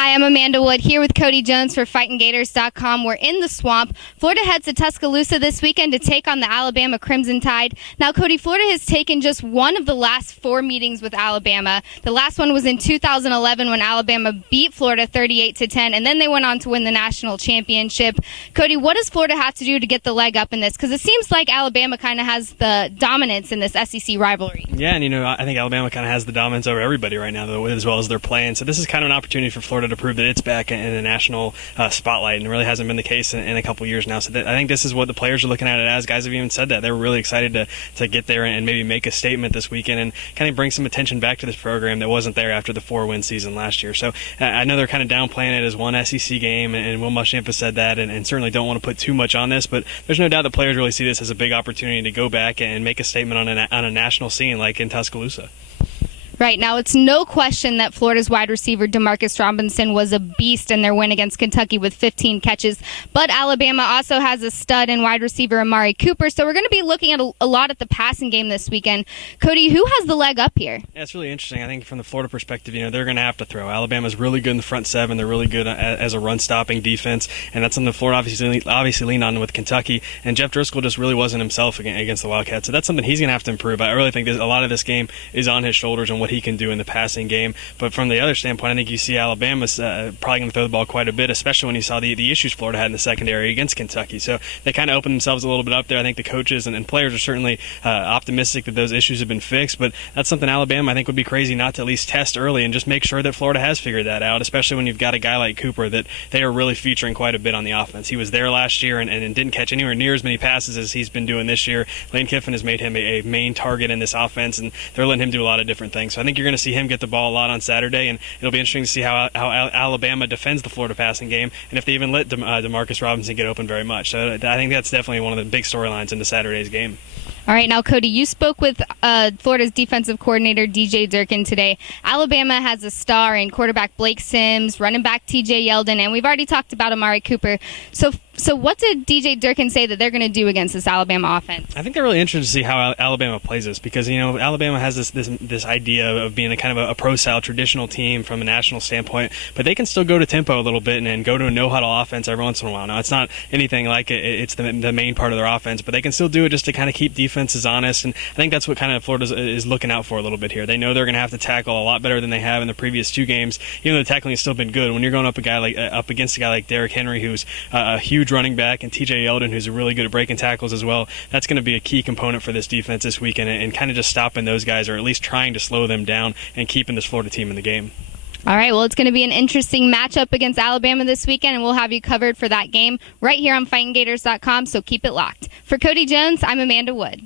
Hi, I'm Amanda Wood here with Cody Jones for FightinGators.com. We're in the swamp. Florida heads to Tuscaloosa this weekend to take on the Alabama Crimson Tide. Now, Cody, Florida has taken just one of the last four meetings with Alabama. The last one was in 2011 when Alabama beat Florida 38-10, and then they went on to win the national championship. Cody, what does Florida have to do to get the leg up in this? Because it seems like Alabama kind of has the dominance in this SEC rivalry. Yeah, and I think Alabama kind of has the dominance over everybody right now, though, as well as they're playing. So this is kind of an opportunity for Florida to prove that it's back in the national spotlight, and it really hasn't been the case in a couple years now. So I think this is what the players are looking at it as. Guys have even said that they're really excited to get there and maybe make a statement this weekend and kind of bring some attention back to this program that wasn't there after the 4-win season last year. So I know they're kind of downplaying it as one SEC game, and Will Muschamp has said that, and certainly don't want to put too much on this, but there's no doubt that players really see this as a big opportunity to go back and make a statement on a national scene like in Tuscaloosa. Right. Now, it's no question that Florida's wide receiver DeMarcus Robinson was a beast in their win against Kentucky with 15 catches. But Alabama also has a stud in wide receiver Amari Cooper. So we're going to be looking at a lot at the passing game this weekend. Cody, who has the leg up here? Yeah, it's really interesting. I think from the Florida perspective, they're going to have to throw. Alabama's really good in the front seven. They're really good as a run-stopping defense, and that's something Florida obviously leaned on with Kentucky. And Jeff Driscoll just really wasn't himself against the Wildcats. So that's something he's going to have to improve. I really think a lot of this game is on his shoulders and what he can do in the passing game. But from the other standpoint, I think you see Alabama's probably going to throw the ball quite a bit, especially when you saw the issues Florida had in the secondary against Kentucky. So they kind of opened themselves a little bit up there. I think the coaches and players are certainly optimistic that those issues have been fixed, but that's something Alabama I think would be crazy not to at least test early and just make sure that Florida has figured that out, especially when you've got a guy like Cooper that they are really featuring quite a bit on the offense. He was there last year and didn't catch anywhere near as many passes as he's been doing this year. Lane Kiffin has made him a main target in this offense, and they're letting him do a lot of different things. So I think you're going to see him get the ball a lot on Saturday, and it'll be interesting to see how Alabama defends the Florida passing game, and if they even let DeMarcus Robinson get open very much. So I think that's definitely one of the big storylines into Saturday's game. All right, now, Cody, you spoke with Florida's defensive coordinator, DJ Durkin, today. Alabama has a star in quarterback Blake Sims, running back TJ Yeldon, and we've already talked about Amari Cooper. So what did DJ Durkin say that they're going to do against this Alabama offense? I think they're really interested to see how Alabama plays this because, Alabama has this idea of being a kind of a pro-style traditional team from a national standpoint, but they can still go to tempo a little bit and go to a no-huddle offense every once in a while. Now, it's not anything like it's the main part of their offense, but they can still do it just to kind of keep defenses honest, and I think that's what kind of Florida is looking out for a little bit here. They know they're going to have to tackle a lot better than they have in the previous two games, even though the tackling has still been good. When you're going up against a guy like Derrick Henry, who's a huge running back, and TJ Yeldon, who's really good at breaking tackles as well, that's going to be a key component for this defense this weekend, and kind of just stopping those guys, or at least trying to slow them down and keeping this Florida team in the game. All right, well, it's going to be an interesting matchup against Alabama this weekend, and we'll have you covered for that game right here on FightinGators.com, so keep it locked. For Cody Jones, I'm Amanda Wood.